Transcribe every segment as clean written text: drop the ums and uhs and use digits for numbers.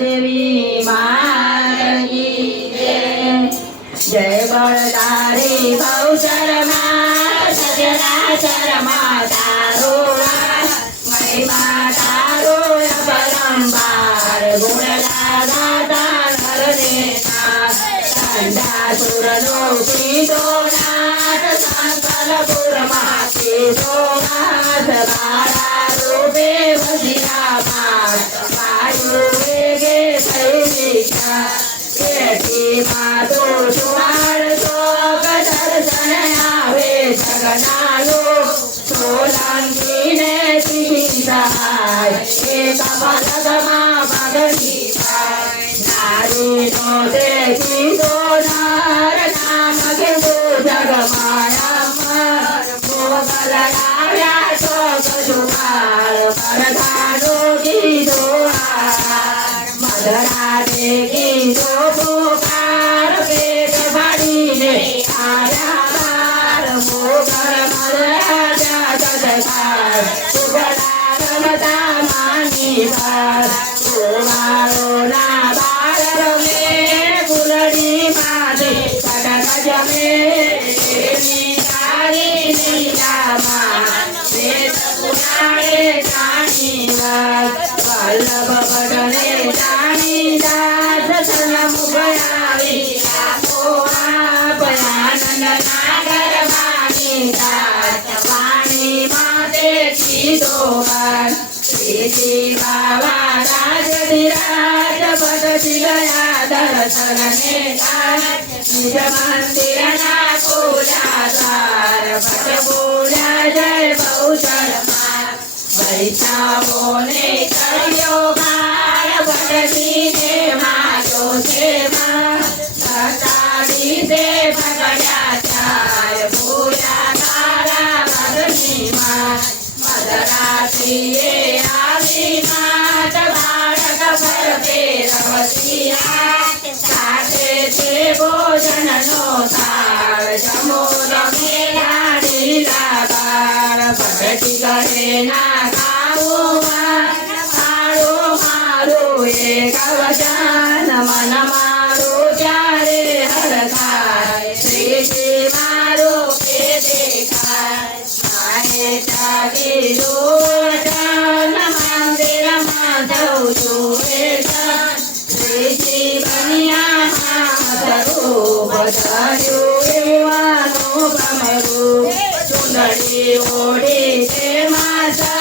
देवी मात की जय बलदारी भवचर मात सचराचर माता रो महिमा तारो परंपार गुण दाता नर देता चंडासुर लोकी नाथ संकलपुर माते नाथ बाला रूपे वजिया मात वायु वेगे सैनिका केटी मातो सुमार शोक दर्शन आवे जगनालो सोलंकी ने सहाय एक पलकमा पगली नारी नो देखी तो नार नाम के दो जग माया मोगल आव्या शोक सुमार परधानो की दोहार मदरा देखी तो पुकार पेट भरी ने आया बार मोगर मदरा जात सकार सुबला रमता मानी बार कुमारो ना बार में कुलड़ी मादी सटक जमे देवी तारी नीला मान वेद पुराणे जानी बात वल्लभ बदने जानी दास सन मुगयारी पयानंद नागर वाणी दास वाणी माते की दोबार श्री बाबा राजधिराज पदति गया दर्शन निज मंदिर ना पूजा द्वार भट बोला जय बहुचर वैष्णवों ने करियो मार भटती ने मारो सेवा सतारी से भगया चार पूजा कारा भगनी माँ मदराती ये आदि मात बालक भर पे रवसिया साथे थे भोजन नो थाल जमोद मेला लीला बार भटकी करे ना खाओ मारो मारो एक वचन मन मारो प्यारे हर खाए श्री मारो के देखा माए जागी लोटन मंदिर माधव जोड़े श्री बनिया माधरो बधायो एवानो कमरू सुंदरी ओढ़ी से माता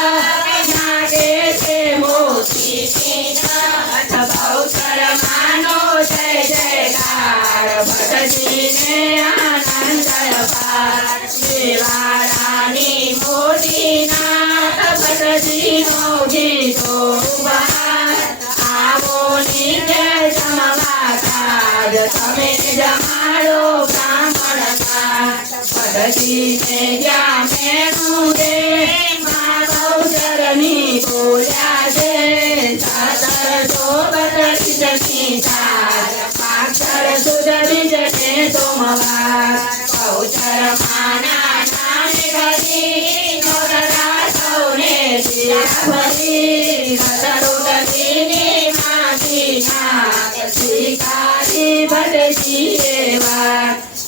नागे से मोती पीना बहुचर मानो जय जयकार भटजी ने आनंद पार देवा रानी मोदी नाथ भटजी नो गीतो आवो नित्य समवाकाज तमे जमाड़ो ब्राह्मण का भटजी ने क्या मेनू दे माधव चरणी बोल्या दे चादर तो बदली जकी अक्षर सुधरी जने सोमवार बहुचर माना नाने गरी नोदरा सौने दिया भरी हतरो गरीनी माती नाक शिकारी भटजी एवा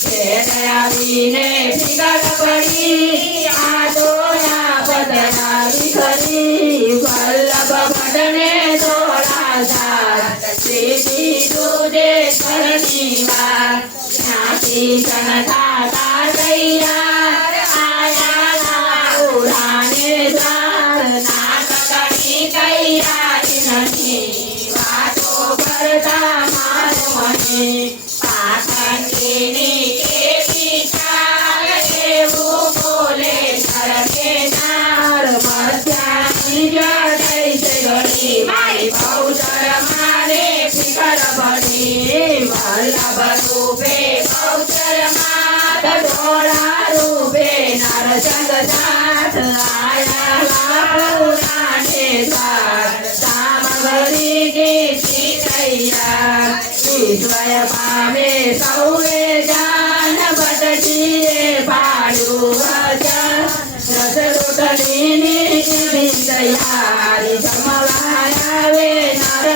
दयाली ने फिकर पड़ी आदोया बदनाली खरी वल्लभ भटने थोड़ा सा श्री दूधे करनी बात ज्ञाति जनता तैयार आया उड़ाने द्वार नाक कड़ी तैयारी नहीं बातों करता मार मने पाखंडिनी के विचार देवो बोले घर के नार मध्यानी जय से गड़ी माई बहुचर मारे फिकर बड़ी वल्लभ रूपे बहुचर मात डोला रूपे नरचंद जात आया पुराने द्वार सामग्री की तैयार ईश्वर पामे सौरे जान भटजी पाड़ू वचन रस रोटली तैयारी जमवाया वे नर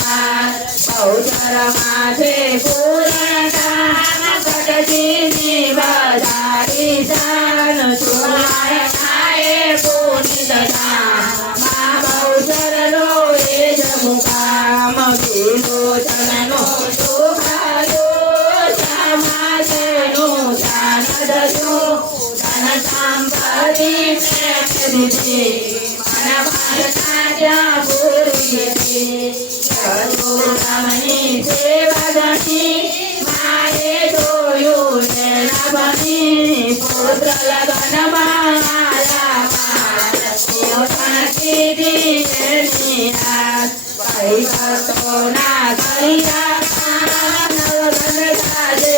બહુચર માથે પૂરણ કામ કટજીની વધારી શાન સુમાર નાએ પુનિત ધામ મા બહુચર નો એ જ મુકામ વિલોચનનો સુખાયો સમાજનું દાન દશું ધન સંપત્તિ પ્રેમ દીધી મન ભારતા જ્યાં પૂરી રમણી સેવગણી માએ જોયું નભની પુત્ર લગનમાં ના કરિયા નવગન સાજે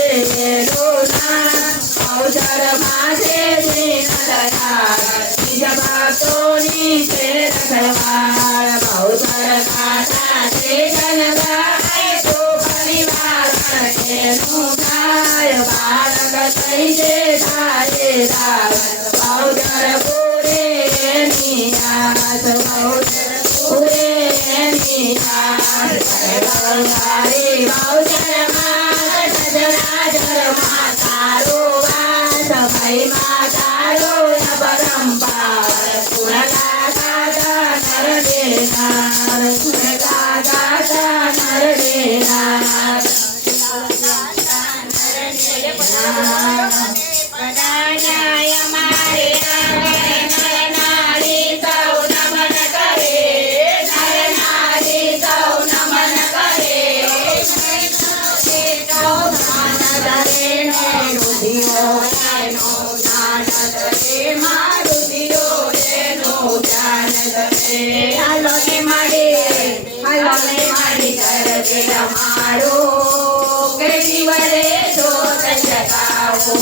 અવસર માથે દિન દયા નિજ ભક્તોની છે રખવાળ બહુચર કાતા છે જનગાય તો પરિવાર તેનું થાય બાળક થઈ જે થાય રાવ બહુચર પૂરે એની આસ બહુચર પૂરે એની આસ ગંગારી બહુચર માત સજરાજર માતારો વાસ મહિમા તારો પરંપાર સુરગા ગાતા નર દેનાર સુરગા ગાતા નર દેનાર પદાનાય મારે આંગણે નર નારી સૌ નમન કરે નર નારી સૌ નમન કરે સૌ દાન ધરે ને રુધિરો એનો દાન ધરે માં રુધિરો એનો દાન ધરે હાલો ને માડી કરજે અમારો કેવી વડે જોત જગાવો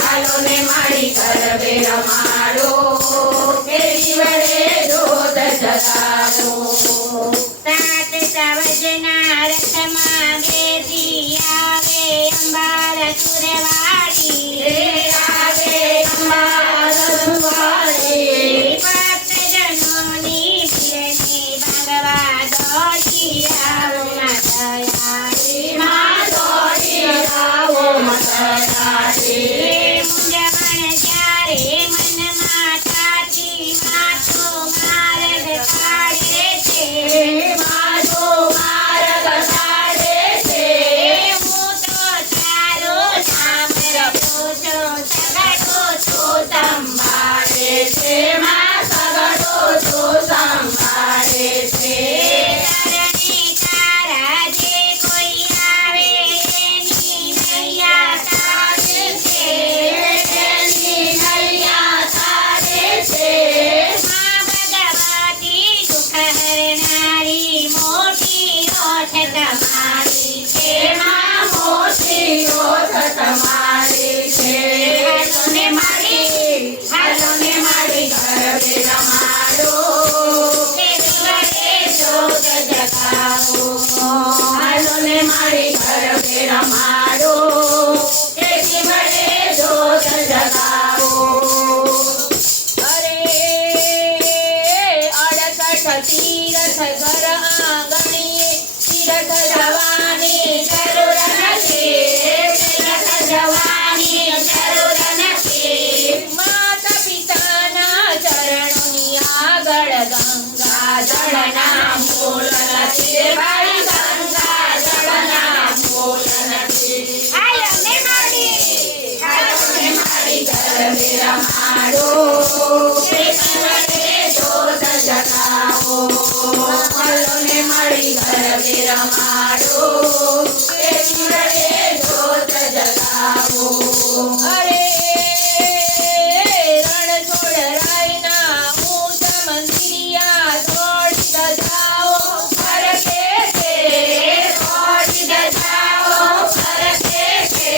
હાલો ને માડી કરજે અમારો કેવી વડે જોત જગાવો સાત સવજના રથમાં બેસી આવે અંબાર સુરવાળી રે આવે અંબાર સુરવાળી ભક્તજનોની ભીડને ભાગવા દોડી આવો માતયાળી માં દોડી આવો માતયાળી મુંજવણ જ્યારે મનમાં થાતી માથો માર્ગ કાઢે છે માથો માર્ગ કાઢે છે હું તો તારો નામ રખું છું સગડો છું સંભાળે છે માં સગડો છું સંભાળે છે તરણે તારા જે કોઈ આવે એની નૈયા તારે છે એની નૈયા તારે છે માં ભગવતી દુઃખ હરનારી મોટી ઓઠ તમારી છે માં મોટી ઓઠ તમારી છે હાલો ને મારી ગરબે રમાડો કેવી વડે જોત જગાવો હાલો ને મારી ગરબે રમાડો કેવી વડે જોત જગાવો અરે 68 તીરથ ઘર આંગણીએ તીરથ જવાની જરૂર નથી તીરથ જવાની જરૂર નથી માતા પિતાના ચરણોની આગળ ગંગા જળના મૂળ નથી રે ભાઈ ગંગા જળના મૂળ નથી હાલો ને મારી ગરબે રમાડો કેવી વડે જોત જગાવો હાલો ને મારી ગરબે રમાડો કેવી વડે જોત જગાવો અરે રણ છોડ રાયના ઊંચા મંદિરિયા દોડી દજાઓ ફરકે છે દોડી દજાઓ ફરકે છે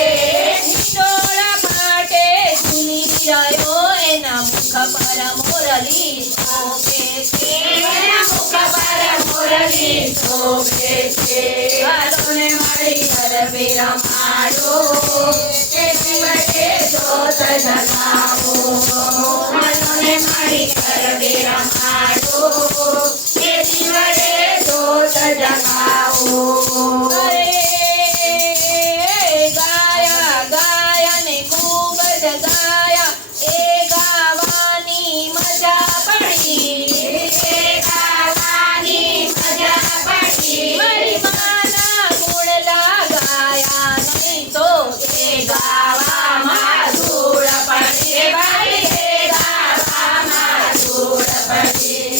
હિંડોળા માટે ઝૂલી રહ્યો એના મુખ પર મોરલી શોભે છે એના મુખ પર મોરલી શોભે છે હાલો ને મારી ગરબે રમાડો કેવી વડે જોત જગાવો હાલો ને મારી ગરબે રમાડો કેવી વડે જોત જગાવો અરે ગાયા ગાયા ને ખૂબ જ ગાયા એ ગાવાની મજા પડી એ ગાવાની મજા પડી મારી માના ગુણલા ગાયા નહીં તો એ ગાવામાં ધૂળ પડી ભાઈ એ ગાવામાં ધૂળ પડી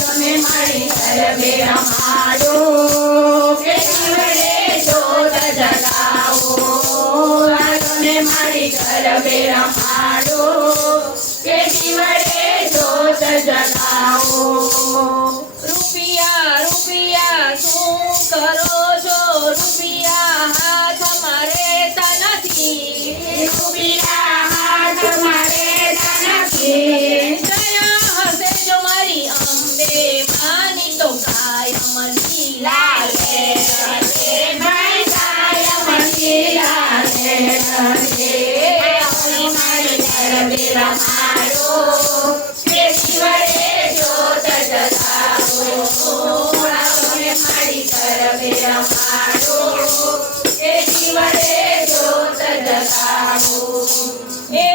તમે મારી ગરબે રમાડો કેટી વડે જોત જગાવો તમે મારી ગરબે રમાડો કેટી વડે જોત જગાવો રૂપિયા રૂપિયા શું કરો છો રૂપિયા હાથમાં રહેતા નથી રૂપિયા હાથમાં રહેતા નથી દયા હશે જો મારી અંબે માની તો કાયમ લીલા લાલે રંગે ભાઈ કાયમ લીલા રે રંગે આપણી મારી ગરબે રમાડો કેટી વડે જોત જગાવો આપણે મારી ગરબે રમાડો કેટી વડે જોત જગાવો એ